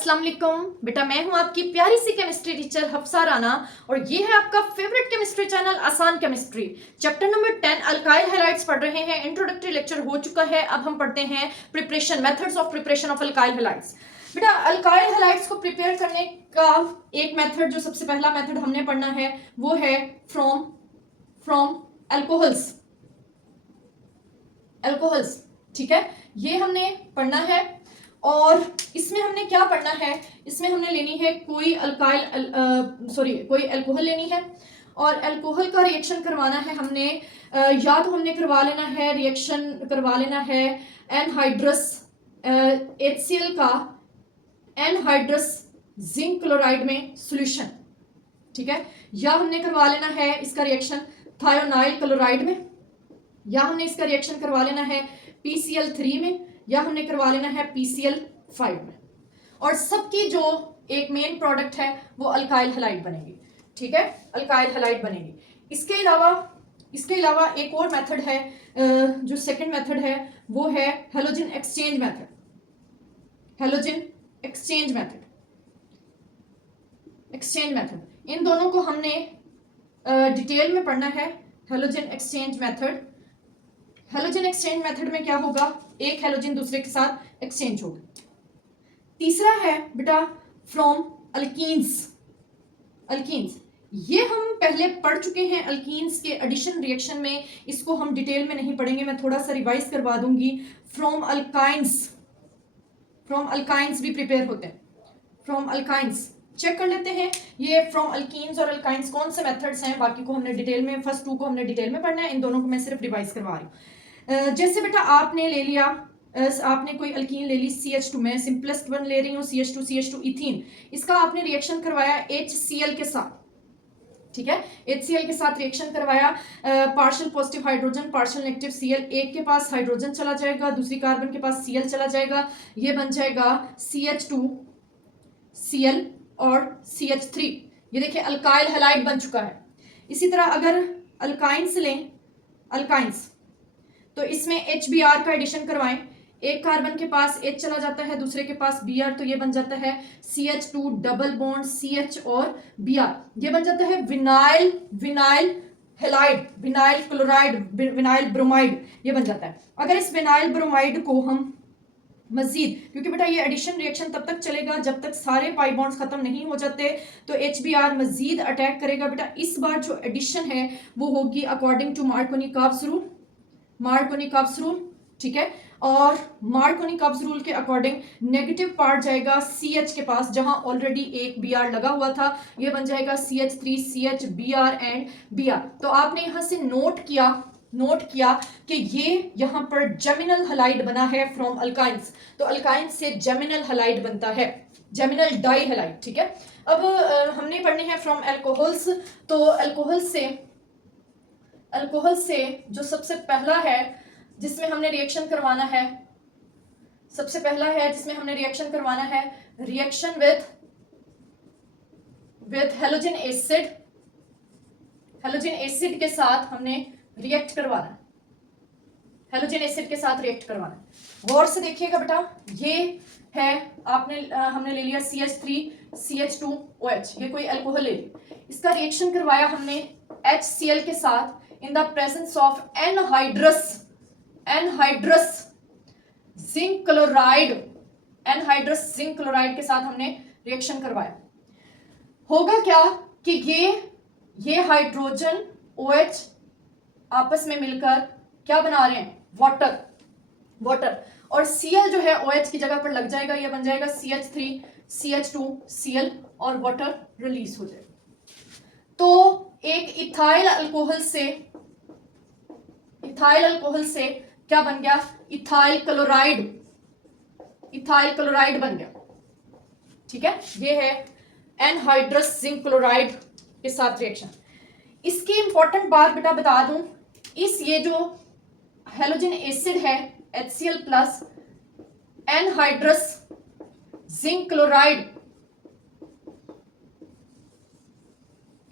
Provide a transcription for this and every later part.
अस्सलाम वालेकुम बेटा, मैं हूं आपकी प्यारी सी केमिस्ट्री टीचर हफ्सा राना और ये है आपका favourite chemistry channel Aasan chemistry. Chapter number 10 alkyl halides पढ़ रहे हैं। इंट्रोडक्टरी लेक्चर हो चुका है, अब हम पढ़ते हैं preparation, methods of preparation of alkyl halides. बेटा, अल्काइल हैलाइड्स को प्रिपेयर करने का एक मेथड, जो सबसे पहला मेथड हमने पढ़ना है वो है फ्रॉम अल्कोहल्स। ठीक है, ये हमने पढ़ना है। और इसमें हमने क्या पढ़ना है, इसमें हमने लेनी है कोई कोई अल्कोहल लेनी है और अल्कोहल का रिएक्शन करवाना है हमने। या तो हमने करवा लेना है, रिएक्शन करवा लेना है एनहाइड्रस HCl का एनहाइड्रस जिंक क्लोराइड में सॉल्यूशन। ठीक है, या हमने करवा लेना है इसका रिएक्शन थायोनाइल क्लोराइड में, या हमने इसका रिएक्शन करवा लेना है PCl3 में, या हमने करवा लेना है PCl5 में। और सबकी जो एक मेन प्रोडक्ट है वो अल्काइल हैलाइड बनेगी। ठीक है, अल्काइल हैलाइड बनेगी। इसके अलावा एक और मेथड है, जो सेकंड मेथड है वो है हैलोजन एक्सचेंज मेथड। इन दोनों को हमने डिटेल में पढ़ना है। हैलोजन एक्सचेंज मेथड में क्या होगा, एक हैलोजन दूसरे के साथ एक्सचेंज होगा। तीसरा है बेटा फ्रॉम अल्कीन्स। ये हम पहले पढ़ चुके हैं अल्कीन्स के एडिशन रिएक्शन में, इसको हम डिटेल में नहीं पढ़ेंगे, मैं थोड़ा सा रिवाइज करवा दूंगी। फ्रॉम अल्काइंस भी प्रिपेयर होते हैं। फ्रॉम अल्काइंस चेक कर लेते हैं, ये फ्रॉम अल्कीन्स और अल्काइंस कौन से मेथड्स हैं। बाकी को हमने डिटेल में, फर्स्ट 2 को हमने डिटेल में पढ़ना है, इन दोनों को मैं सिर्फ रिवाइज करवा रही हूँ। जैसे बेटा आपने ले लिया, आपने कोई अल्कीन ले ली CH2, मैं सिंपलेस्ट वन ले रही हूँ CH2 इथीन। इसका आपने रिएक्शन करवाया HCl के साथ। ठीक है, HCl के साथ रिएक्शन करवाया, partial positive hydrogen partial negative Cl, एक के पास हाइड्रोजन चला जाएगा, दूसरी कार्बन के पास Cl चला जाएगा, ये बन जाएगा CH2Cl और CH3। ये देखिए अल्काइल हैलाइड बन चुका है। इसी तरह अगर अल्काइंस लें, तो इसमें HBr का एडिशन करवाएं, एक कार्बन के पास H चला जाता है, दूसरे के पास Br, तो ये बन जाता है CH2 डबल बॉन्ड CH और Br, ये बन जाता है vinyl halide, vinyl chloride, vinyl bromide, ये बन जाता है। अगर इस विनाइल ब्रोमाइड को हम मजीद, क्योंकि बेटा ये एडिशन रिएक्शन तब तक चलेगा जब तक सारे पाई बॉन्ड्स खत्म नहीं हो जाते, तो HBr मजीद अटैक करेगा। बेटा इस बार जो एडिशन है वो होगी अकॉर्डिंग टू मार्कोनी-काव्स रूल। ठीक है, और मार्कोनी-काव्स रूल के अकॉर्डिंग नेगेटिव पार्ट जाएगा CH के पास, जहां ऑलरेडी एक Br लगा हुआ था, ये बन जाएगा CH3 CH Br and Br। तो आपने यहां से नोट किया कि ये यहां पर जेमिनल हैलाइड बना है फ्रॉम अल्काइंस, तो अल्काइंस से जेमिनल हैलाइड बनता है, जेमिनल डाई हैलाइड। ठीक है, अब हमने पढ़ने हैं फ्रॉम अल्कोहल्स। तो अल्कोहल से जो सबसे पहला है जिसमें हमने रिएक्शन करवाना है, रिएक्शन विद हैलोजन एसिड के साथ हमने रिएक्ट करवाना है। गौर से देखिएगा बेटा, ये है हमने ले लिया CH3 CH2OH, ये कोई अल्कोहल ले लिया, इसका रिएक्शन करवाया हमने HCl के साथ in the presence of anhydrous zinc chloride के साथ हमने रिएक्शन करवाया। होगा क्या कि ये हाइड्रोजन OH आपस में मिलकर क्या बना रहे हैं, वाटर, और Cl जो है OH की जगह पर लग जाएगा, ये बन जाएगा CH3 CH2Cl और वाटर रिलीज हो जाएगा। तो एक इथाइल अल्कोहल से क्या बन गया, इथाइल क्लोराइड बन गया। ठीक है, ये है एनहाइड्रस जिंक क्लोराइड के साथ रिएक्शन। इसकी इंपॉर्टेंट बात बेटा बता दूं, ये जो हैलोजन एसिड है HCl plus anhydrous zinc chloride,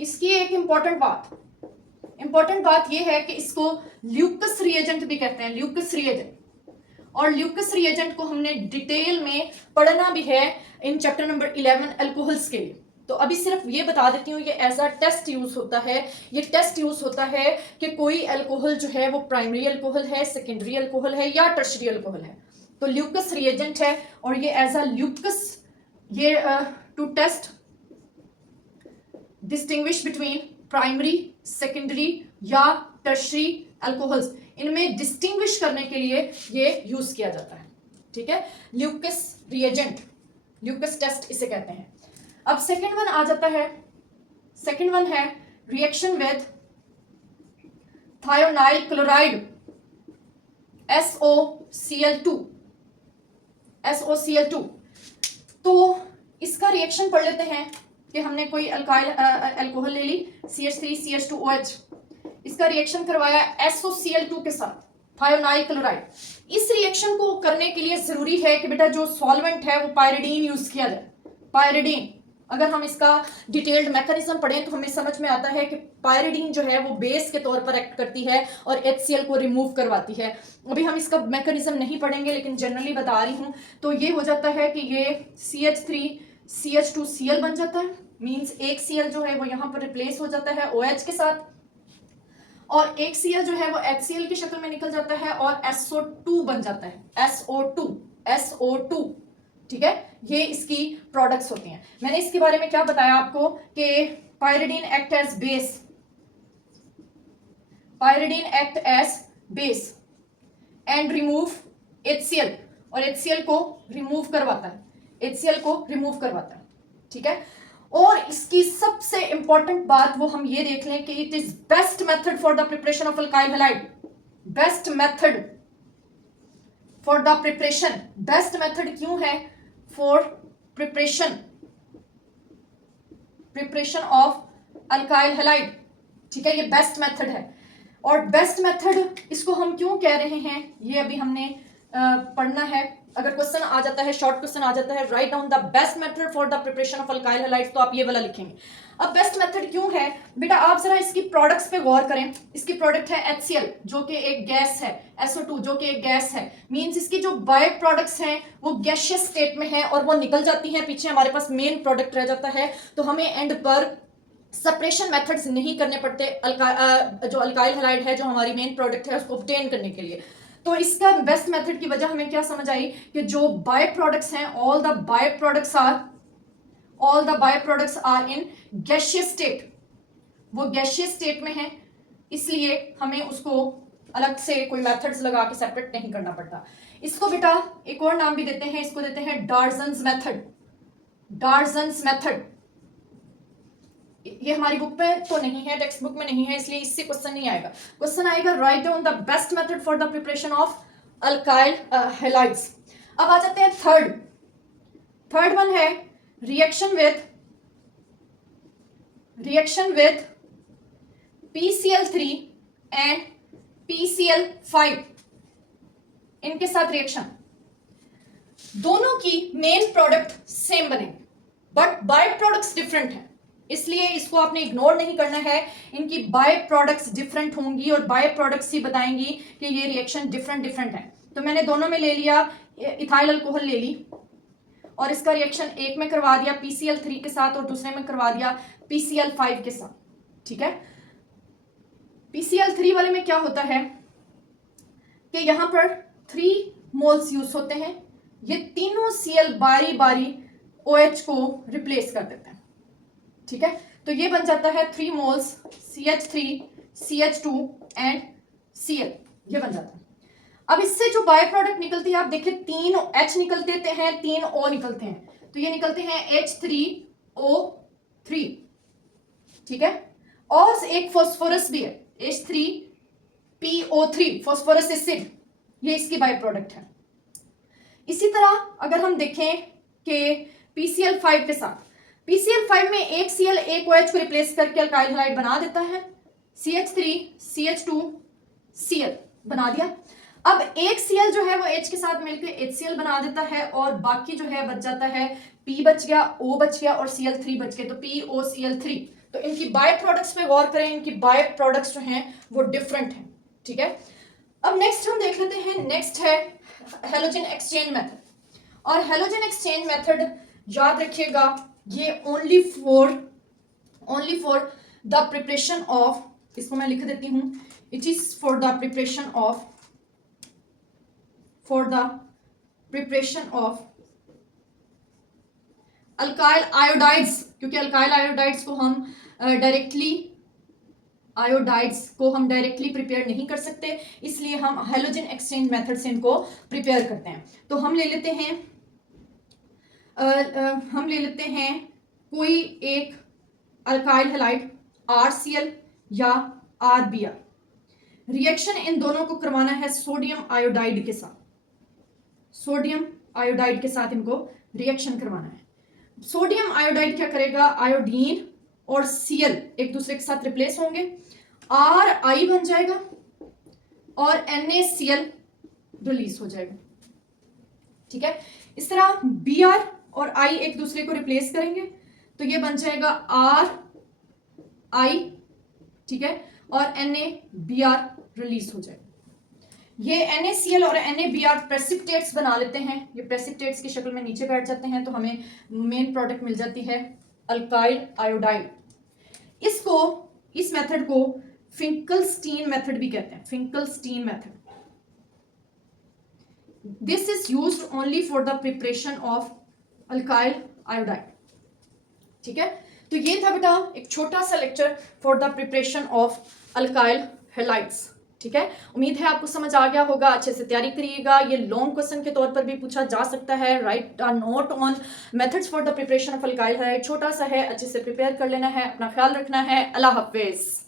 इसकी एक इंपॉर्टेंट बात यह है कि इसको ल्यूकस रिएजेंट भी कहते हैं, और ल्यूकस रिएजेंट को हमने डिटेल में पढ़ना भी है इन चैप्टर नंबर 11 अल्कोहल्स के लिए। तो अभी सिर्फ ये बता देती हूँ, ये एज अ टेस्ट यूज होता है। ये टेस्ट यूज होता है कि कोई अल्कोहल जो है वो प्राइमरी अल्कोहल है, सेकेंडरी अल्कोहल है या टर्शरी अल्कोहल है। तो ल्यूकस रिएजेंट है और ये एज अ ल्यूकस, ये to test distinguish between primary, secondary या टर्शरी अल्कोहल्स, इनमें डिस्टिंग्विश करने के लिए ये यूज किया जाता है। ठीक है, ल्यूकस रिएजेंट, ल्यूकस टेस्ट इसे कहते हैं। अब सेकेंड वन आ जाता है, सेकेंड वन है reaction with thionyl chloride SOCl2, SOCl2। तो इसका रिएक्शन पढ़ लेते हैं कि हमने कोई अल्काइल अल्कोहल ले ली CH3CH2OH, इसका रिएक्शन करवाया SOCl2 के साथ, थायोनाइल क्लोराइड। इस रिएक्शन को करने के लिए जरूरी है कि बेटा जो सॉल्वेंट है वो पायरिडीन यूज किया जाए। पायरिडीन, अगर हम इसका डिटेल्ड मैकेनिज्म पढ़ें तो हमें समझ में आता है कि पायरिडीन जो है वो बेस के तौर पर एक्ट करती है और HCl को रिमूव करवाती है। अभी हम इसका मैकेनिज्म नहीं पढ़ेंगे लेकिन जनरली बता रही हूँ। तो ये हो जाता है कि ये CH3CH2Cl बन जाता है, मीन्स एक Cl जो है वो यहाँ पर रिप्लेस हो जाता है OH के साथ, और एक Cl जो है वो HCl की शक्ल में निकल जाता है और SO2 बन जाता है, SO2। ठीक है, ये इसकी प्रोडक्ट्स होती हैं। मैंने इसके बारे में क्या बताया आपको कि pyridine act as base, pyridine act as base and remove HCl, और HCl को रिमूव करवाता है, HCl को रिमूव करवाता है। ठीक है, और इसकी सबसे इंपॉर्टेंट बात वो हम ये देख लें कि it is best method for the preparation of alkyl halide. Best method for the preparation, best method क्यों है? For preparation of alkyl halide. ठीक है, ये बेस्ट मेथड है। और बेस्ट मेथड इसको हम क्यों कह रहे हैं ये अभी हमने पढ़ना है। अगर क्वेश्चन आ जाता है, शॉर्ट क्वेश्चन आ जाता है, write down the best method for the preparation of alkyl halides, तो आप ये वाला लिखेंगे। अब बेस्ट मेथड क्यों है बेटा, आप जरा इसकी प्रोडक्ट्स पे गौर करें। इसकी प्रोडक्ट है HCl जो कि एक गैस है, SO2 जो कि एक गैस है, मींस इसकी जो बाय प्रोडक्ट्स हैं वो गैसियस स्टेट में है और वो निकल जाती हैं, पीछे हमारे पास मेन प्रोडक्ट रह जाता है। तो हमें एंड पर सेपरेशन मेथड्स नहीं करने पड़ते जो अल्काइल हैलाइड है, जो हमारी मेन प्रोडक्ट है, उसको ऑब्टेन करने के लिए। तो इसका बेस्ट मेथड की वजह हमें क्या समझ आई कि जो बाय प्रोडक्ट्स हैं, all the by products are in gaseous state, वो गैसियस स्टेट में है, इसलिए हमें उसको अलग से कोई मेथड्स लगा के सेपरेट नहीं करना पड़ता। इसको बेटा एक और नाम भी देते हैं, इसको देते हैं डार्जन्स मेथड। डार्जन्स मेथड ये हमारी बुक में तो नहीं है, टेक्स्ट बुक में नहीं है, इसलिए इससे क्वेश्चन नहीं आएगा। क्वेश्चन आएगा write down the best method for the preparation of alkyl halides. अब आ जाते हैं थर्ड वन है reaction with PCl3 and PCl5, इनके साथ रिएक्शन, दोनों की मेन प्रोडक्ट सेम बनेंगे बट बाय प्रोडक्ट्स डिफरेंट है, इसलिए इसको आपने इग्नोर नहीं करना है। इनकी बाय प्रोडक्ट्स डिफरेंट होंगी और बाय प्रोडक्ट्स ही बताएंगी कि ये रिएक्शन डिफरेंट है। तो मैंने दोनों में ले लिया, इथाइल अल्कोहल ले ली और इसका रिएक्शन एक में करवा दिया PCl3 के साथ और दूसरे में करवा दिया PCl5 के साथ। ठीक है, PCl3 वाले में क्या होता है कि यहां पर 3 मोल्स यूज होते हैं, ये तीनों Cl बारी बारी OH को रिप्लेस कर देते हैं। ठीक है, तो ये बन जाता है 3 moles CH3 CH2 and Cl, ये बन जाता है। अब इससे जो बाय प्रोडक्ट निकलती है आप देखिए 3 H निकलते हैं, 3 O निकलते हैं, तो ये निकलते हैं H3O3। ठीक है, और एक फॉस्फोरस भी है H3PO3, फॉस्फोरस एसिड, ये इसकी बाय प्रोडक्ट है। इसी तरह अगर हम देखें कि PCl5 के साथ, PCl5 में एक Cl एक OH को रिप्लेस करके अल्काइल हैलाइड बना देता है, CH3 CH2 Cl बना दिया। अब एक Cl जो है वो H के साथ मिलकर HCl बना देता है और बाकी जो है बच जाता है P बच गया, O बच गया और Cl3 बच गया, तो POCl3। तो इनकी बाय प्रोडक्ट्स पे गौर करें, इनकी बाय प्रोडक्ट्स जो हैं वो डिफरेंट हैं। ठीक है, अब नेक्स्ट हम देख लेते हैं, नेक्स्ट है हेलोजन एक्सचेंज मेथड। और हेलोजन एक्सचेंज मेथड याद रखिएगा, ये only for the preparation of, इसको मैं लिख देती हूं, it is for the preparation of alkyl iodides, क्योंकि अल्काइल आयोडाइड्स को हम डायरेक्टली प्रिपेयर नहीं कर सकते, इसलिए हम हेलोजन एक्सचेंज मेथड से इनको प्रिपेयर करते हैं। तो हम ले लेते हैं कोई एक अल्काइल हैलाइड RCl या RBr। रिएक्शन इन दोनों को करवाना है सोडियम आयोडाइड के साथ इनको रिएक्शन करवाना है। सोडियम आयोडाइड क्या करेगा, आयोडीन और Cl एक दूसरे के साथ रिप्लेस होंगे, Ri बन जाएगा और NaCl रिलीज हो जाएगा। ठीक है, इस तरह Br और I एक दूसरे को रिप्लेस करेंगे तो ये बन जाएगा RI, ठीक है, और NaBr रिलीज हो जाएगा। ये NaCl और NaBr प्रेसिपिटेट्स बना लेते हैं, ये प्रेसिपिटेट्स की शक्ल में नीचे बैठ जाते हैं, तो हमें मेन प्रोडक्ट मिल जाती है अल्काइल आयोडाइड। इस मेथड को फिंकलस्टीन मेथड भी कहते हैं, Finkelstein method. This is used only for the preparation of alkyl iodide. ठीक है, तो ये था बेटा एक छोटा सा lecture for the preparation of alkyl halides. ठीक है, उम्मीद है आपको समझ आ गया होगा, अच्छे से तैयारी करिएगा, ये लॉन्ग क्वेश्चन के तौर पर भी पूछा जा सकता है। Right a note on methods for the preparation of alkyl halide, छोटा सा है, अच्छे से प्रिपेयर कर लेना है, अपना ख्याल रखना है। अल्लाह हाफिज।